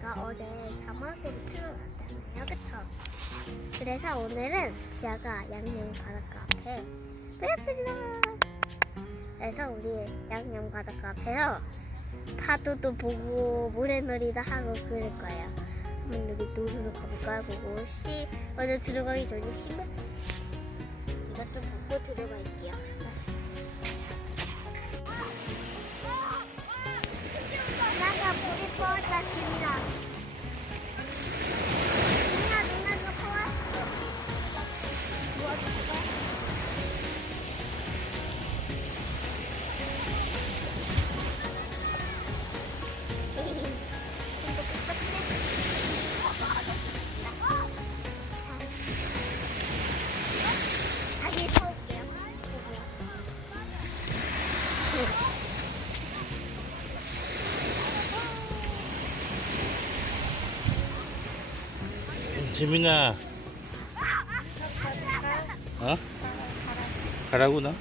제가 어제 자막으로 틀어놨잖아요, 그쵸? 그래서 오늘은 지아가 양양 바닷가 앞에 빼앗으려. 그래서 우리 양양 바닷가 앞에서 파도도 보고 모래놀이도 하고 그럴 거예요. 한번 여기 노르러 가볼까요? 그거 혹시 먼저 들어가기 전에 힘을 이것 좀 보고 들어갈게요. 누나가 물이 부어졌습니다. 누나가 부었어. 부었어. 다시 서울게요. 재민아, 어? 가라고 나?